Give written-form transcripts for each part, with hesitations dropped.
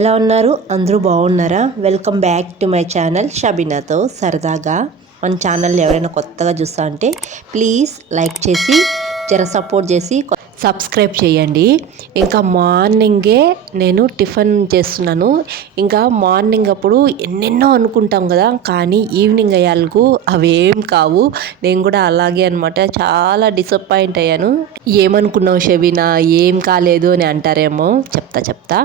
ఎలా ఉన్నారు? అందరూ బాగున్నారా? Welcome back to my channel షబీనాతో సరదాగా. మన ఛానల్ ఎవరైనా కొత్తగా చూస్తా అంటే ప్లీజ్ లైక్ చేసి జర సపోర్ట్ చేసి సబ్స్క్రైబ్ చేయండి. ఇంకా మార్నింగే నేను టిఫిన్ చేస్తున్నాను. ఇంకా మార్నింగ్ అప్పుడు ఎన్నెన్నో అనుకుంటాం కదా, కానీ ఈవినింగ్ అయ్యాలకు అవేం కావు. నేను కూడా అలాగే అనమాట, చాలా డిసప్పాయింట్ అయ్యాను. ఏమనుకున్నావు షబీనా, ఏం కాలేదు అని అంటారేమో. చెప్తా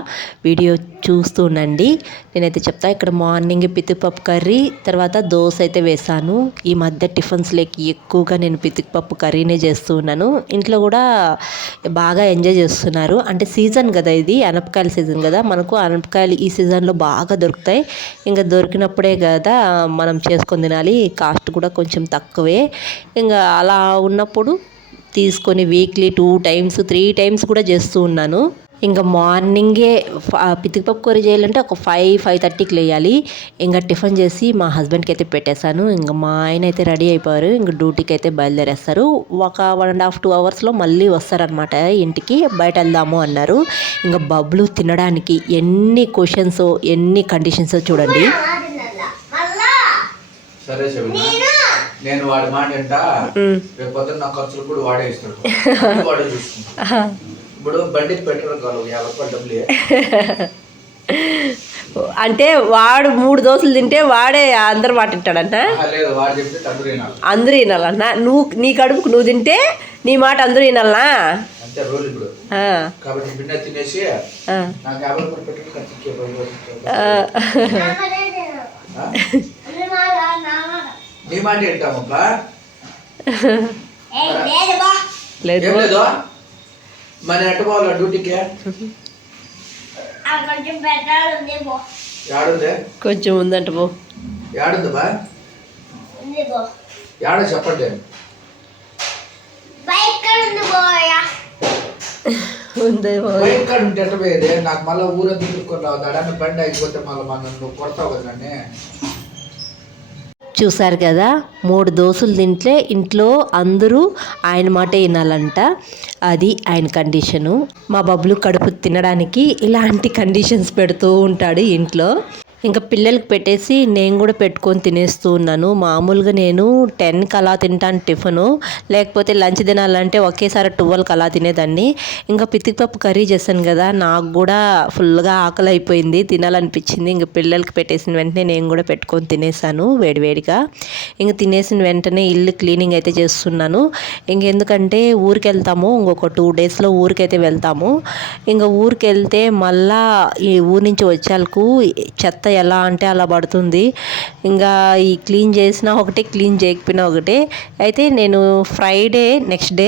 వీడియో చూస్తూ ఉండండి. నేనైతే చెప్తా. ఇక్కడ మార్నింగ్ పితికిపప్పు కర్రీ, తర్వాత దోశ అయితే వేసాను. ఈ మధ్య టిఫిన్స్లోకి ఎక్కువగా నేను పితికిపప్పు కర్రీనే చేస్తూ ఉన్నాను. ఇంట్లో కూడా బాగా ఎంజాయ్ చేస్తున్నారు. అంటే సీజన్ కదా ఇది, అనపకాయల సీజన్ కదా, మనకు అనపకాయలు ఈ సీజన్లో బాగా దొరుకుతాయి. ఇంకా దొరికినప్పుడే కదా మనం చేసుకొని తినాలి. కాస్ట్ కూడా కొంచెం తక్కువే. ఇంకా అలా ఉన్నప్పుడు తీసుకొని వీక్లీ 2 times 3 times కూడా చేస్తూ ఉన్నాను. ఇంకా మార్నింగే పితికిపప్పు కూర చేయాలంటే ఒక 5-5:30కి లేయాలి. ఇంకా టిఫిన్ చేసి మా హస్బెండ్కి అయితే పెట్టేశాను. ఇంకా మా ఆయన అయితే రెడీ అయిపోయారు. ఇంకా డ్యూటీకి అయితే బయలుదేరేస్తారు. ఒక 1.5-2 hours మళ్ళీ వస్తారనమాట ఇంటికి. బయట వెళ్దాము అన్నారు. ఇంకా బబ్లు తినడానికి ఎన్ని క్వశ్చన్స్, ఎన్ని కండిషన్స్ చూడండి. సరే నేను వాడి మాట వింటా, రేపు పొద్దున్న నా ఖర్చులు కూడా వాడే ఇస్తాడు, వాడే చూసుకుంటా. ఇప్పుడు బండికి పెట్రోల్ కావాలి, 50 రూపాయలు డబ్బులు. అంటే వాడు 3 దోశలు తింటే వాడే అందరు మాట తింటాడంట. లేదు, వాడు చెప్తే అందరూ వినాలన్నా. నీ కడుపుకు నువ్వు తింటే నీ మాట అందరూ వినాలనా? అంతే రోజు ఇప్పుడు. కాబట్టి బిన్న తినేసి నాకు 50 రూపాయలు పెట్రోల్ ఖర్చు. నీ మాట ఏంటామబ్బా? లేదు మరి ఎట్ట పోవాలా డ్యూటీకి? ఏడుంది? కొంచెం ఉందంట పో. ఏడుంది బా? ఏడో చెప్పండి. బైక్ కాడ ఉంటే ఎట్ట పోయేది? నాకు మళ్ళీ ఊరంతా తిరుక్కున్నావు. దడాన్ని బండి అయిపోతే మళ్ళీ నువ్వు కొడతావు కదా నన్ను. చూసారు కదా, 3 దోశలు తింటే ఇంట్లో అందరూ ఆయన మాట వినాలంట. అది ఆయన కండిషను. మా బబ్లు కడుపు తినడానికి ఇలాంటి కండిషన్స్ పెడుతూ ఉంటాడు ఇంట్లో. ఇంకా పిల్లలకి పెట్టేసి నేను కూడా పెట్టుకొని తినేస్తూ ఉన్నాను. మామూలుగా నేను 10కి అలా తింటాను టిఫిను, లేకపోతే లంచ్ తినాలంటే ఒకేసారి 12కి అలా తినేదాన్ని. ఇంకా పితికిపప్పు కర్రీ చేశాను కదా, నాకు కూడా ఫుల్గా ఆకలి అయిపోయింది, తినాలనిపించింది. ఇంకా పిల్లలకి పెట్టేసిన వెంటనే నేను కూడా పెట్టుకొని తినేసాను వేడివేడిగా. ఇంకా తినేసిన వెంటనే ఇల్లు క్లీనింగ్ అయితే చేస్తున్నాను. ఇంకెందుకంటే ఊరికి వెళ్తాము, ఇంకొక 2 daysలో ఊరికైతే వెళ్తాము. ఇంకా ఊరికి వెళ్తే మళ్ళా ఈ ఊరి నుంచి వచ్చేలకు చెత్త ఎలా అంటే అలా పడుతుంది. ఇంకా ఈ క్లీన్ చేసినా ఒకటే, క్లీన్ చేయకపోయినా ఒకటే. అయితే నేను ఫ్రైడే నెక్స్ట్ డే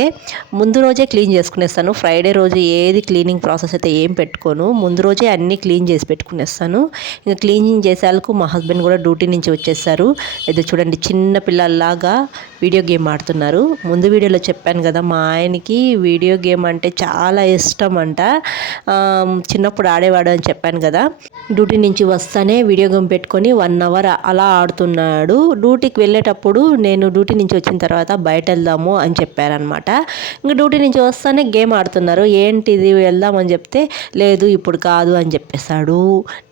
ముందు రోజే క్లీన్ చేసుకునేస్తాను. ఫ్రైడే రోజు ఏది క్లీనింగ్ ప్రాసెస్ అయితే ఏం పెట్టుకోను, ముందు రోజే అన్నీ క్లీన్ చేసి పెట్టుకునేస్తాను. ఇంకా క్లీనింగ్ చేసేందుకు మా హస్బెండ్ కూడా డ్యూటీ నుంచి వచ్చేసారు. అయితే చూడండి, చిన్న పిల్లల్లాగా వీడియో గేమ్ ఆడుతున్నారు. ముందు వీడియోలో చెప్పాను కదా, మా ఆయనకి వీడియో గేమ్ అంటే చాలా ఇష్టం అంట. చిన్నప్పుడు ఆడేవాడు అని చెప్పాను కదా. డ్యూటీ నుంచి వస్తానే వీడియో గేమ్ పెట్టుకొని 1 hour అలా ఆడుతున్నాడు. డ్యూటీకి వెళ్ళేటప్పుడు నేను డ్యూటీ నుంచి వచ్చిన తర్వాత బయట వెళ్దాము అని చెప్పారనమాట. ఇంకా డ్యూటీ నుంచి వస్తానే గేమ్ ఆడుతున్నారు. ఏంటిది వెళ్దామని చెప్తే లేదు ఇప్పుడు కాదు అని చెప్పేశాడు.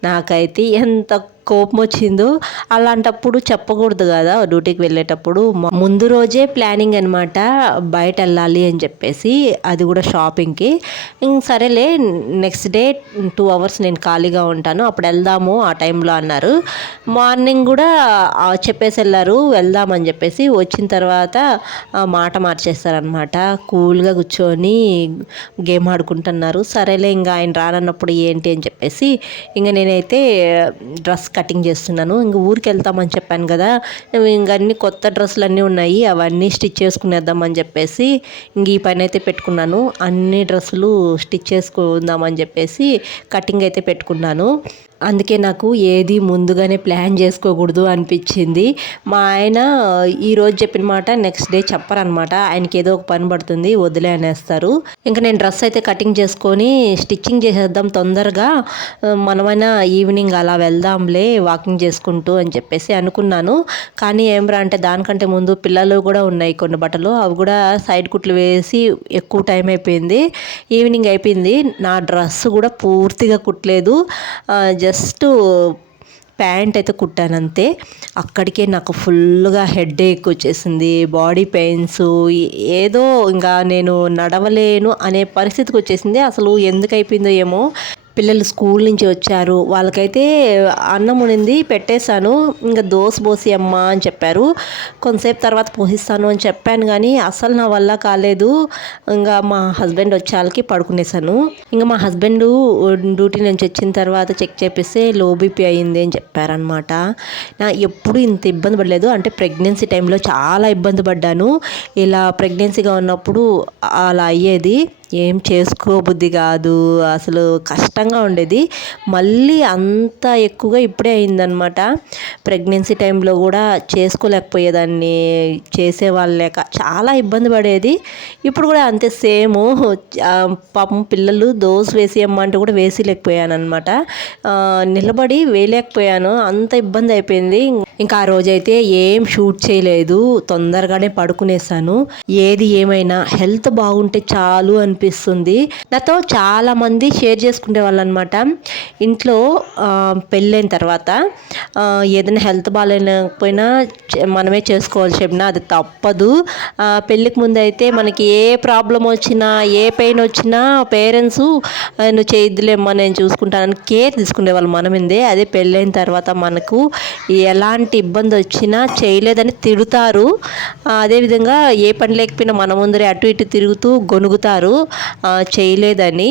నాకైతే ఎంత కోపం వచ్చిందో. అలాంటప్పుడు చెప్పకూడదు కదా డ్యూటీకి వెళ్ళేటప్పుడు. ముందు రోజే ప్లానింగ్ అనమాట, బయట వెళ్ళాలి అని చెప్పేసి, అది కూడా షాపింగ్కి. సరేలే నెక్స్ట్ డే 2 hours నేను ఖాళీగా ఉంటాను, అప్పుడు వెళ్దాము ఆ టైంలో అన్నారు. మార్నింగ్ కూడా చెప్పేసి వెళ్ళారు వెళ్దామని చెప్పేసి. వచ్చిన తర్వాత మాట మార్చేస్తారనమాట. కూల్గా కూర్చొని గేమ్ ఆడుకుంటున్నారు. సరేలే ఇంకా ఆయన రానన్నప్పుడు ఏంటి అని చెప్పేసి ఇంకా నేనైతే డ్రెస్ కటింగ్ చేస్తున్నాను. ఇంక ఊరికి వెళ్తామని చెప్పాను కదా, ఇంక అన్ని కొత్త డ్రెస్సులు అన్నీ ఉన్నాయి, అవన్నీ స్టిచ్ చేసుకునేద్దామని చెప్పేసి ఇంక ఈ పని అయితే పెట్టుకున్నాను. అన్ని డ్రెస్సులు స్టిచ్ చేసుకుందామని చెప్పేసి కటింగ్ అయితే పెట్టుకున్నాను. అందుకే నాకు ఏది ముందుగానే ప్లాన్ చేసుకోకూడదు అనిపించింది. మా ఆయన ఈరోజు చెప్పిన మాట నెక్స్ట్ డే చెప్పరనమాట. ఆయనకి ఏదో ఒక పని పడుతుంది, వదిలే అనేస్తారు. ఇంకా నేను డ్రెస్ అయితే కటింగ్ చేసుకొని స్టిచ్చింగ్ చేసేద్దాం తొందరగా, మనమైనా ఈవినింగ్ అలా వెళ్దాంలే వెళ్దాంలే వాకింగ్ చేసుకుంటూ అని చెప్పేసి అనుకున్నాను. కానీ ఏమ్రా అంటే దానికంటే ముందు పిల్లలు కూడా ఉన్నాయి కొన్ని బట్టలు, అవి కూడా సైడ్ కుట్లు వేసి ఎక్కువ టైం అయిపోయింది. ఈవినింగ్ అయిపోయింది. నా డ్రెస్ కూడా పూర్తిగా కుట్టలేదు, జస్ట్ ప్యాంట్ అయితే కుట్టాను అంతే. అక్కడికే నాకు ఫుల్గా హెడేక్ వచ్చేసింది, బాడీ పెయిన్స్, ఏదో ఇంకా నేను నడవలేను అనే పరిస్థితికి వచ్చేసింది. అసలు ఎందుకు అయిపోయిందో ఏమో. పిల్లలు స్కూల్ నుంచి వచ్చారు, వాళ్ళకైతే అన్నం ఉండింది పెట్టేశాను. ఇంకా దోశ పోసి అమ్మా అని చెప్పారు. కొంతసేపు తర్వాత పోసిస్తాను అని చెప్పాను కానీ అసలు నా వల్ల కాలేదు. ఇంకా మా హస్బెండ్ వచ్చేళ్ళకి పడుకునేసాను. ఇంకా మా హస్బెండ్ డ్యూటీ నుంచి వచ్చిన తర్వాత చెక్ చేపిస్తే లో బీపీ అయ్యింది అని చెప్పారనమాట. నా ఎప్పుడు ఇంత ఇబ్బంది పడలేదు, అంటే ప్రెగ్నెన్సీ టైంలో చాలా ఇబ్బంది పడ్డాను. ఇలా ప్రెగ్నెన్సీగా ఉన్నప్పుడు అలా అయ్యేది, ఏం చేసుకోబుద్ధి కాదు, అసలు కష్టంగా ఉండేది. మళ్ళీ అంత ఎక్కువగా ఇప్పుడే అయిందనమాట. ప్రెగ్నెన్సీ టైంలో కూడా చేసుకోలేకపోయేదాన్ని, చేసేవాళ్ళు లేక చాలా ఇబ్బంది పడేది. ఇప్పుడు కూడా అంతే సేమ్. పాపం పిల్లలు దోశ వేసి అమ్మంటే కూడా వేసిలేకపోయాను అనమాట. నిలబడి వేయలేకపోయాను, అంత ఇబ్బంది అయిపోయింది. ఇంకా ఆ రోజైతే ఏం షూట్ చేయలేదు, తొందరగానే పడుకునేసాను. ఏది ఏమైనా హెల్త్ బాగుంటే చాలు అనిపిస్తుంది. నాతో చాలామంది షేర్ చేసుకునే వాళ్ళు అనమాట. ఇంట్లో పెళ్ళైన తర్వాత ఏదైనా హెల్త్ బాగాలేకపోయినా మనమే చేసుకోవాలి చెప్పినా అది తప్పదు. పెళ్ళికి ముందు అయితే మనకి ఏ ప్రాబ్లం వచ్చినా, ఏ పెయిన్ వచ్చినా పేరెంట్స్ నువ్వు చేయొద్దులేమ్మా నేను చూసుకుంటానని కేర్ తీసుకునేవాళ్ళు మన మీదే. అదే పెళ్ళైన తర్వాత మనకు ఎలాంటి ఇబ్బంది వచ్చినా చేయలేదని తిడతారు. అదేవిధంగా ఏ పని లేకపోయినా మన ముందరే అటు ఇటు తిరుగుతూ గొనుగుతారు చేయలేదని.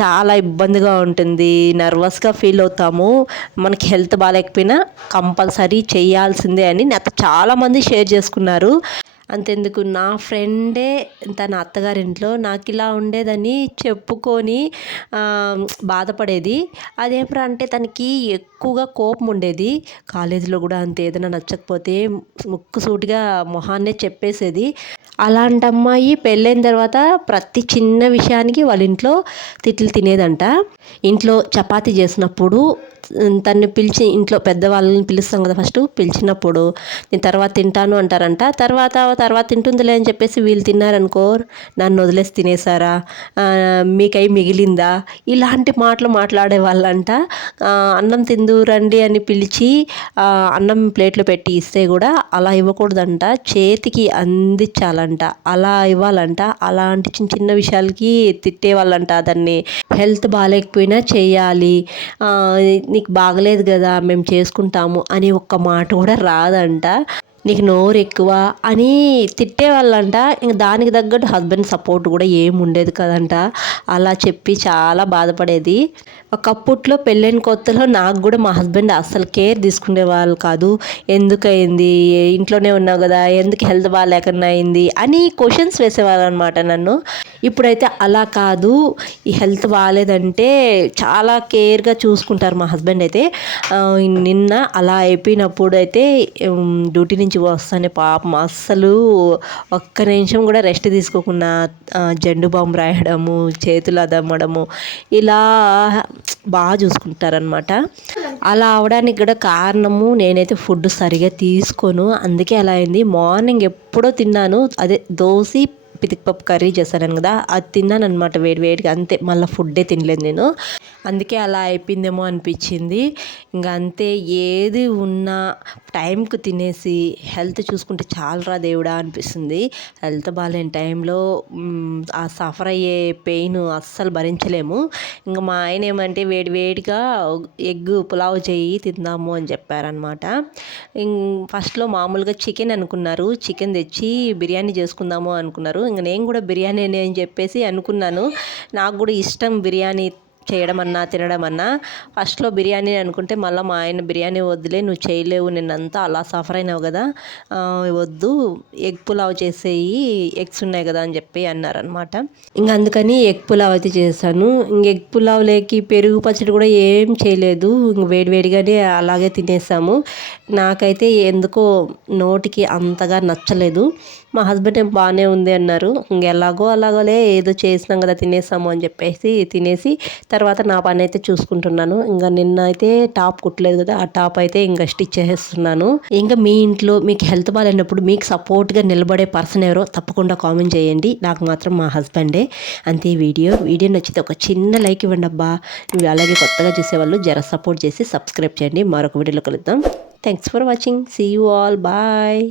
చాలా ఇబ్బందిగా ఉంటుంది, నర్వస్గా ఫీల్ అవుతాము. మనకి హెల్త్ బాగాలేకపోయినా కంపల్సరీ చేయాల్సిందే అని నాతో చాలామంది షేర్ చేసుకున్నారు. అంతెందుకు, నా ఫ్రెండే తన అత్తగారింట్లో నాకు ఇలా ఉండేదని చెప్పుకొని బాధపడేది. అదేంట్రా అంటే తనకి ఎక్కువగా కోపం ఉండేది. కాలేజీలో కూడా అంతే, ఏదైనా నచ్చకపోతే ముక్కుసూటిగా మొహాన్నే చెప్పేసేది. అలాంటి అమ్మాయి పెళ్ళైన తర్వాత ప్రతి చిన్న విషయానికి వాళ్ళ ఇంట్లో తిట్లు తినేదంట. ఇంట్లో చపాతీ చేసినప్పుడు తన్ని పిలిచి, ఇంట్లో పెద్దవాళ్ళని పిలుస్తాం కదా ఫస్ట్, పిలిచినప్పుడు నేను తర్వాత తింటాను అంటారంట. తర్వాత తింటుందిలే అని చెప్పేసి వీళ్ళు తిన్నారనుకో, నన్ను వదిలేసి తినేసారా, మీకై మిగిలిందా, ఇలాంటి మాటలు మాట్లాడే వాళ్ళంట. అన్నం తిందు రండి అని పిలిచి అన్నం ప్లేట్లో పెట్టి ఇస్తే కూడా అలా ఇవ్వకూడదంట, చేతికి అందించాలంట, అలా ఇవ్వాలంట. అలాంటి చిన్న చిన్న విషయాలకి తిట్టేవాళ్ళంట. దాన్ని హెల్త్ బాగాలేకపోయినా చేయాలి, నీకు బాగలేదు కదా మేము చేసుకుంటాము అని ఒక్క మాట కూడా రాదంట. నీకు నోరు ఎక్కువ అని తిట్టేవాళ్ళంట. ఇంక దానికి తగ్గట్టు హస్బెండ్ సపోర్ట్ కూడా ఏమి ఉండేది కదంట. అలా చెప్పి చాలా బాధపడేది. ఒకప్పట్లో పెళ్ళైన కొత్తలో నాకు కూడా మా హస్బెండ్ అస్సలు కేర్ తీసుకునే వాళ్ళు కాదు. ఎందుకయింది, ఇంట్లోనే ఉన్నావు కదా, ఎందుకు హెల్త్ బాగాలేకుండా అయింది అని క్వశ్చన్స్ వేసేవాళ్ళు అనమాట నన్ను. ఇప్పుడైతే అలా కాదు, ఈ హెల్త్ బాగాలేదంటే చాలా కేర్గా చూసుకుంటారు మా హస్బెండ్ అయితే. నిన్న అలా అయిపోయినప్పుడు అయితే డ్యూటీ నుంచి వస్తానే పాపం అస్సలు ఒక్క నిమిషం కూడా రెస్ట్ తీసుకోకుండా జెండు బాంబు రాయడము, చేతులు అదమ్మడము, ఇలా బాగా చూసుకుంటారనమాట. అలా అవడానికి కూడా కారణము నేనైతే ఫుడ్ సరిగా తీసుకోను, అందుకే అలా అయింది. మార్నింగ్ ఎప్పుడో తిన్నాను, అదే దోశ పితికిపప్పు కర్రీ చేశాను కదా, అది తిన్నాను అనమాట వేడివేడిగా, అంతే. మళ్ళీ ఫుడ్డే తినలేదు నేను, అందుకే అలా అయిపోయిందేమో అనిపించింది. ఇంకా అంతే, ఏది ఉన్నా టైంకు తినేసి హెల్త్ చూసుకుంటే చాలరా దేవుడా అనిపిస్తుంది. హెల్త్ బాగాలేని టైంలో ఆ సఫర్ అయ్యే పెయిన్ అస్సలు భరించలేము. ఇంకా మా ఆయన ఏమంటే వేడివేడిగా ఎగ్ పులావ్ చేయి తిందాము అని చెప్పారనమాట. ఫస్ట్లో మామూలుగా చికెన్ అనుకున్నారు, చికెన్ తెచ్చి బిర్యానీ చేసుకుందాము అనుకున్నారు. ఇంక నేను కూడా బిర్యానీ అని చెప్పేసి అనుకున్నాను. నాకు కూడా ఇష్టం బిర్యానీ చేయడం అన్నా తినడం అన్నా. ఫస్ట్లో బిర్యానీ అనుకుంటే మళ్ళీ మా ఆయన బిర్యానీ వద్దులే, నువ్వు చేయలేవు, నిన్నంతా అలా సఫర్ అయినావు కదా, వద్దు ఎగ్ పులావ్ చేసేయి, ఎగ్స్ ఉన్నాయి కదా అని చెప్పి అన్నారనమాట. ఇంక అందుకని ఎగ్ పులావ్ అయితే చేశాను. ఇంక ఎగ్ పులావ్ లేకి పెరుగు పచ్చడి కూడా ఏం చేయలేదు, ఇంక వేడివేడిగానే అలాగే తినేసాము. నాకైతే ఎందుకో నోటికి అంతగా నచ్చలేదు. మా హస్బెండ్ ఏం బాగానే ఉంది అన్నారు. ఇంకెలాగో అలాగోలే ఏదో చేసినాం కదా తినేసాము అని చెప్పేసి తినేసి తర్వాత నా పని అయితే చూసుకుంటున్నాను. ఇంకా నిన్న అయితే టాప్ కుట్టలేదు కదా, ఆ టాప్ అయితే ఇంకా స్టిచ్ చేసేస్తున్నాను. ఇంకా మీ ఇంట్లో మీకు హెల్త్ బాగాలేనప్పుడు మీకు సపోర్ట్గా నిలబడే పర్సన్ ఎవరో తప్పకుండా కామెంట్ చేయండి. నాకు మాత్రం మా హస్బెండే. అంతే వీడియో నచ్చితే ఒక చిన్న లైక్ ఇవ్వండి అబ్బా. అలాగే కొత్తగా చూసేవాళ్ళు జర సపోర్ట్ చేసి సబ్స్క్రైబ్ చేయండి. మరొక వీడియోలో కలుద్దాం. Thanks for watching. See you all. Bye.